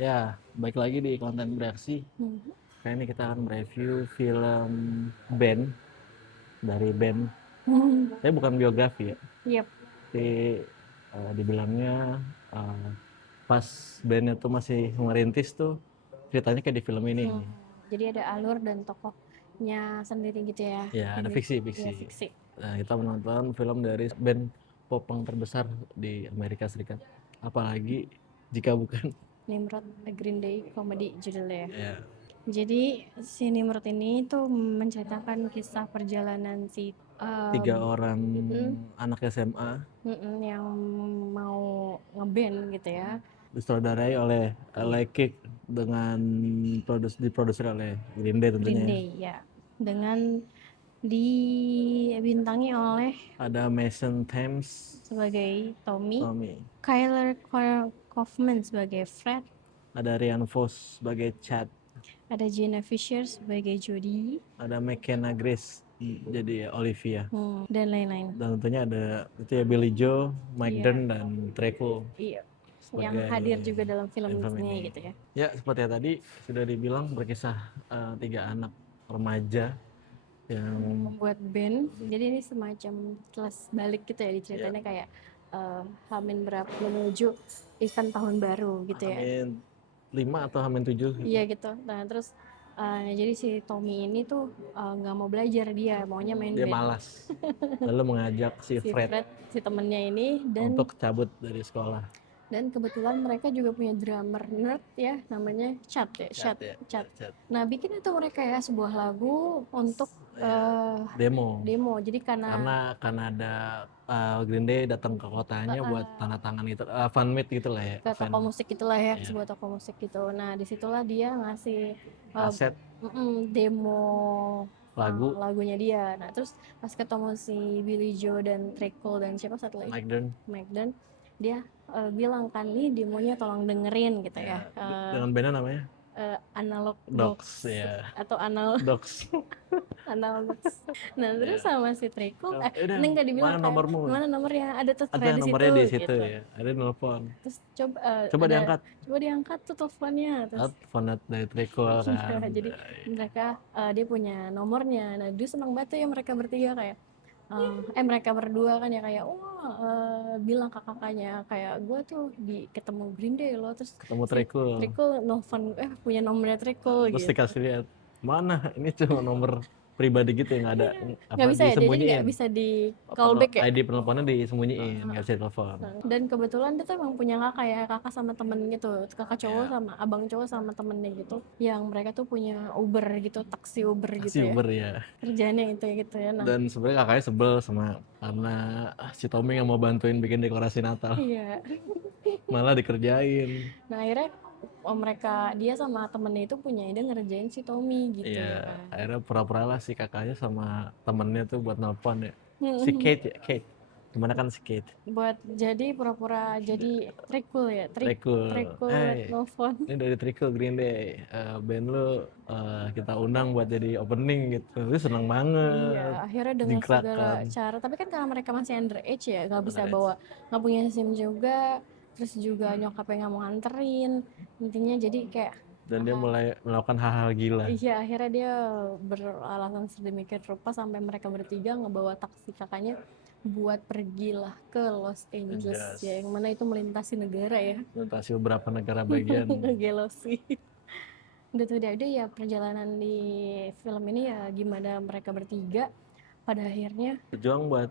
Ya, baik lagi di konten bereaksi. Mhm. Kali ini kita akan mereview film band dari band. Mhm. Tapi bukan biografi ya. Yap. Tapi dibilangnya eh, pas bandnya tuh masih merintis tuh ceritanya kayak di film ini. Hmm. Jadi ada alur dan tokohnya sendiri gitu ya. Ya, ada Ini ya fiksi-fiksi. fiksi. Nah, kita menonton film dari band popang terbesar di Amerika Serikat. Apalagi jika bukan Nimrod A Green Day Comedy judulnya. ya, Jadi si Nimrod ini tuh menceritakan kisah perjalanan si 3 orang mm, anak SMA yang mau ngeband gitu ya. disutradarai oleh LA Kick dengan diproduksi oleh Green Day Green tentunya. Day ya. Dengan dibintangi oleh Ada Mason Thames, sebagai Tommy, Tommy. Kyler Kaufman sebagai Fred, Ada Ryan Foss sebagai Chad. ada Jenna Fisher sebagai Jodie, Ada McKenna Grace jadi Olivia. dan lain-lain. Dan tentunya ada itu ya Billy Joe, Mike Iya. Dern dan Treco Iya. Yang sebagai hadir juga dalam film film ini ini. gitu ya. Ya, seperti yang tadi sudah dibilang berkisah 3 anak remaja yang Membuat band. Jadi ini semacam kelas balik gitu ya diceritanya kayak Hamin berapa menuju event tahun baru gitu ya. Hamin 5 atau Hamin 7 gitu. Iya gitu. Nah terus jadi si Tommy ini tuh nggak mau belajar, dia maunya main Dia band. malas. Lalu mengajak si Si Fred Fred, si temennya ini, dan untuk cabut dari sekolah. kebetulan mereka juga punya drummer nerd ya, namanya Chad ya, Chad. Chat. Nah bikin itu mereka ya sebuah lagu untuk Demo. Jadi Karena ada Green Day datang ke kotanya buat tanda tangan itu fan meet gitu lah ya. ke toko musik itulah ya, Iya. sebuah toko musik gitu. Nah disitulah dia ngasih Kaset demo lagu lagunya dia. Nah terus pas ketemu si Billy Joe dan Treco dan siapa satu lagi, Mike Dern, dia bilang kan nih demonya tolong dengerin gitu ya. dengan bandnya namanya Analog Dogs Dogs ya. atau Anal Dogs. Dogs. Nah terus sama si Treco Udah, ini nggak dibilang mana kan nomormu? mana nomornya, ada tuh Ada di nomornya situ di situ gitu. ya. Ada nelpon. Terus Coba diangkat. coba diangkat tuh teleponnya. Terus Telepon dari Treko kan. jadi mereka dia punya nomornya. Nah dia senang banget tuh ya mereka bertiga kayak mereka berdua kan ya kayak bilang ke kakaknya kayak gue tuh ketemu Green Day loh, terus Ketemu si Treko. nelfon punya nomornya Treco Terus gitu. dikasih lihat, mana ini cuma nomor pribadi gitu yang ada Nggak bisa ya, dia jadi nggak disembunyiin. bisa di callback ya. ID penelponnya disembunyiin, nggak bisa telepon. Dan kebetulan dia tuh emang punya kakak ya, kakak sama temen gitu, kakak cowok sama abang cowok sama temennya gitu, yang mereka tuh punya Uber gitu, taksi Uber gitu ya. Uber ya. Kerjaannya itu gitu ya. Nah, Dan sebenarnya kakaknya sebel karena si Tommy nggak mau bantuin bikin dekorasi Natal, iya. malah dikerjain. Nah akhirnya dia sama temennya itu punya ide ngerjain si Tommy gitu Iya, kan. akhirnya pura-pura lah si kakaknya sama temennya tuh buat nelpon ya. Si Kate ya, Kate. Gimana kan si Kate? Buat jadi pura-pura jadi Trikul ya, Trikul. nelfon. Ini dari Trikul Green Day. Band lu kita undang buat jadi opening gitu. Lu seneng banget. Iya, akhirnya dengan segala cara. Tapi kan karena mereka masih underage ya, nggak bisa bawa, nggak punya SIM juga. Terus juga nyokapnya nggak mau nganterin. Intinya jadi kayak dan dia mulai melakukan hal-hal gila. Iya, akhirnya dia beralasan sedemikian rupa sampai mereka bertiga ngebawa taksi kakaknya buat pergilah ke Los Angeles ya, yang mana itu melintasi negara ya. Melintasi beberapa negara bagian. Gelosi. Udah tuh dia ya perjalanan di film ini ya gimana mereka bertiga pada akhirnya berjuang buat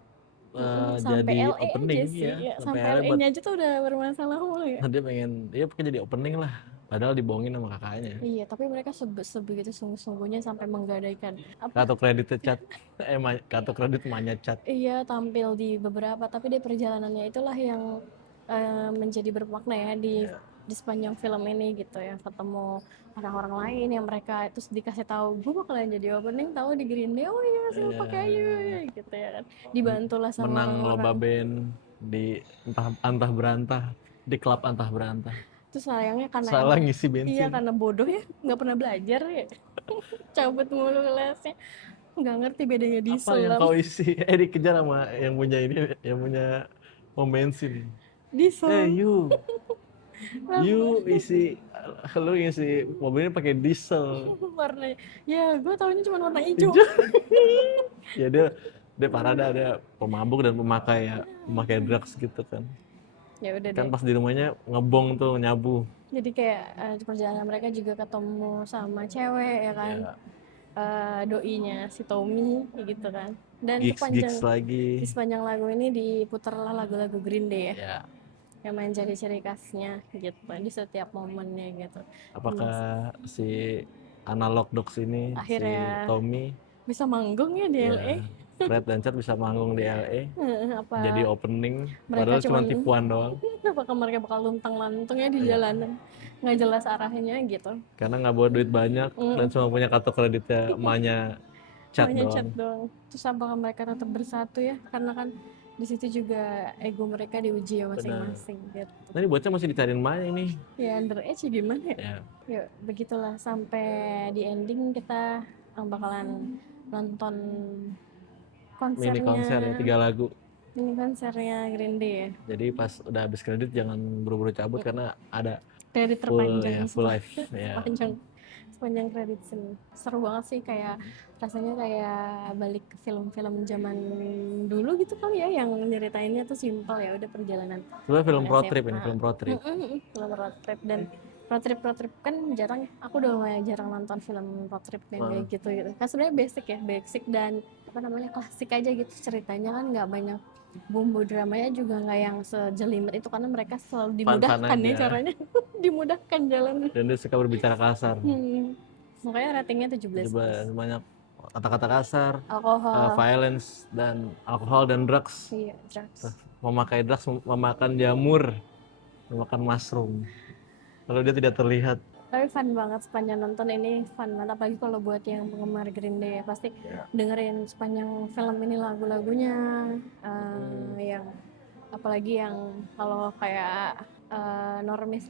sampai jadi LA opening aja sih, ya, sampai LA-nya aja tuh udah bermasalah mulu ya. Dia pengen jadi opening lah, padahal dibohongin sama kakaknya. Iya, tapi mereka sebegitu sungguh-sungguhnya sampai menggadaikan kartu kredit Chat, kartu kredit Manya Chat. Iya, tampil di beberapa, tapi di perjalanannya itulah yang menjadi bermakna ya di sepanjang film ini gitu ya, ketemu orang-orang lain yang mereka terus dikasih tahu gue bakalan jadi opening tahu di Green Day, oh iya sih pakai aja gitu ya kan, dibantulah sama menang lomba band di antah berantah di klub antah berantah. Terus sayangnya karena salah ngisi bensin. Iya, karena bodoh ya, nggak pernah belajar ya. Cabut mulu kelasnya, nggak ngerti bedanya diesel. Apa yang kau isi? Dikejar sama yang punya pom bensin. Diesel. You. You lu isi mobilnya pakai diesel. Warnanya, ya gue taunya cuma warna hijau. Ya dia parah dah, dia pemabuk dan pemakai drugs gitu kan. Ya udah Kan deh. pas di rumahnya ngebong tuh, nyabu. Jadi kayak perjalanan mereka juga ketemu sama cewek ya kan. Ya, Doinya si Tommy gitu kan. Dan gigs lagi. di sepanjang lagu ini diputarlah lagu-lagu Green Day ya, Ya, yang menjadi ciri khasnya gitu di setiap momennya gitu. apakah si Analog Dogs ini, Akhirnya si Tommy, bisa manggung ya di ya, LA. Fred dan Chad bisa manggung di LA, Apa jadi opening, mereka padahal cuma cuman tipuan doang. apakah mereka bakal luntang-lantung ya di Iya. jalanan, nggak jelas arahnya gitu. Karena nggak bawa duit banyak dan cuma punya kartu kreditnya emaknya Chad Hanya chat doang. doang. Terus apakah mereka tetap bersatu ya? Karena kan di situ juga ego mereka diuji ya masing-masing gitu. Nah, ini bocah masih dicariin emaknya ini. Ya underage ya gimana ya? Ya, Yuk, begitulah sampai di ending kita bakalan nonton mini konser ya, 3 lagu. Mini konsernya Green Day ya. Jadi pas udah habis kredit jangan buru-buru cabut karena ada Kredit full terpanjang full live. Ya. sepanjang kredit sini. Seru banget sih, kayak rasanya kayak balik ke film-film zaman dulu gitu kali ya, yang nyeritainnya tuh simpel ya udah perjalanan. Sebenarnya film road SMA. trip ini, film road trip. Film road trip, dan road trip kan jarang, aku udah lumayan jarang nonton film road trip yang kayak gitu. Kan sebenarnya basic dan apa namanya, klasik aja gitu ceritanya, kan nggak banyak bumbu dramanya, juga nggak yang sejelimet itu karena mereka selalu dimudahkan ya aja. caranya. Dimudahkan jalan. Dan dia suka berbicara kasar. Makanya ratingnya 17+. Banyak kata-kata kasar, Alkohol. violence dan alkohol dan drugs. Iya, drugs. Memakai drugs, memakan jamur, memakan mushroom. Kalau dia tidak terlihat. Tapi fun banget sepanjang nonton ini, fun banget, apalagi kalau buat yang penggemar Green Day ya, pasti dengerin sepanjang film ini lagu-lagunya, yang apalagi yang kalau kayak normis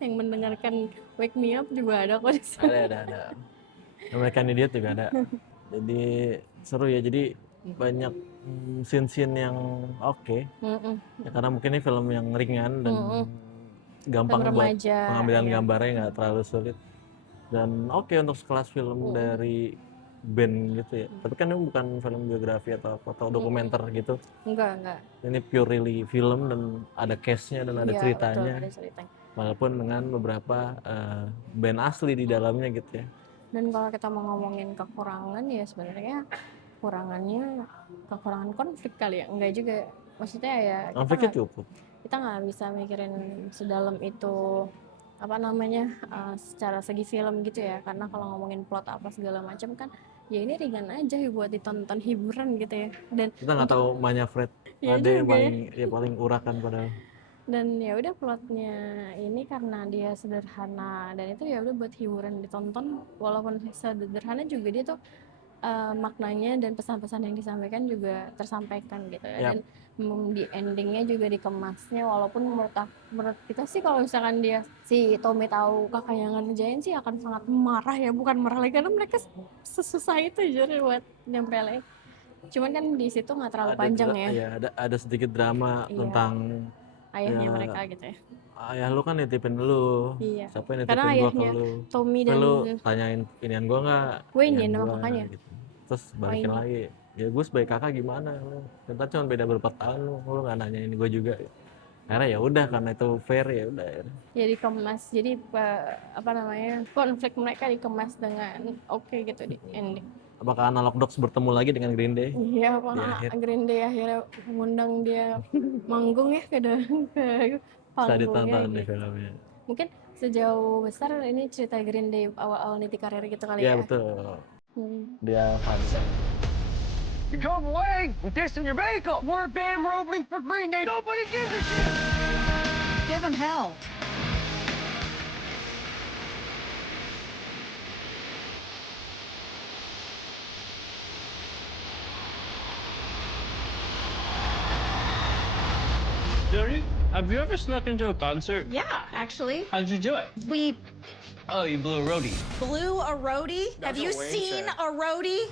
yang mendengarkan Wake Me Up juga ada kok di sana. Ada. American Idiot juga ada. Jadi seru ya, jadi banyak scene-scene yang oke. Ya, karena mungkin ini film yang ringan dan gampang Film buat remaja, pengambilan ya. gambarnya, nggak terlalu sulit. Dan oke untuk sekelas film dari band gitu ya. Tapi kan ini bukan film biografi atau dokumenter gitu. Enggak. Ini purely film dan ada case-nya dan ada Iya, ceritanya. betul, ada ceritanya. Walaupun dengan beberapa band asli di dalamnya gitu ya. Dan kalau kita mau ngomongin kekurangan ya, sebenarnya kekurangan konflik kali ya, enggak juga, maksudnya ya Konfliknya cukup. kita nggak bisa mikirin sedalam itu apa namanya, secara segi film gitu ya, karena kalau ngomongin plot apa segala macam kan ya ini ringan aja ya buat ditonton, hiburan gitu ya. Dan Kita nggak tahu Manya Fred, Iya ada yang juga paling urakan padahal. dan ya udah, plotnya ini karena dia sederhana dan itu ya udah buat hiburan ditonton, walaupun sederhana juga dia tuh maknanya dan pesan-pesan yang disampaikan juga tersampaikan gitu ya. Dan di endingnya juga dikemasnya, walaupun menurut kita sih kalau misalkan si Tommy tahu kakaknya ngerjain sih akan sangat marah ya, bukan marah lagi karena mereka sesusah itu jadi buat nyampe LA. Cuman kan di situ nggak terlalu panjang ya. Iya, ada sedikit drama tentang ayahnya mereka gitu ya. Ayah lu kan nitipin lu. Iya. Siapa yang Karena nitipin gua ke ayahnya lu? Tommy dan Lu tanyain inian gua nggak? Wayne ya Inian nama gua, kakaknya. gitu. Terus balikin Wayne. lagi. Ya gue sebagai kakak gimana lu? Kita cuma beda berapa tahun, lu nggak nanyain gua juga. Karena ya udah, karena itu fair ya udah. Ya dikemas, jadi apa namanya, konflik mereka dikemas dengan oke gitu di ending. Apakah Analog Dogs bertemu lagi dengan Green Day? Iya, Pak. Green Day akhirnya mengundang dia manggung ya ke Bisa panggungnya ditonton di gitu. filmnya. Mungkin sejauh besar ini cerita Green Day awal-awal niti karir gitu kali ya. Iya betul. Dia fun. You drove away with this in your vehicle. We're a band, we're opening for Green Day. Nobody gives a shit. Give him hell. Jody, have you ever snuck into a concert? Yeah, actually. How'd you do it? We Oh, you blew a roadie. blew a roadie. Have you what Wayne seen said. a roadie?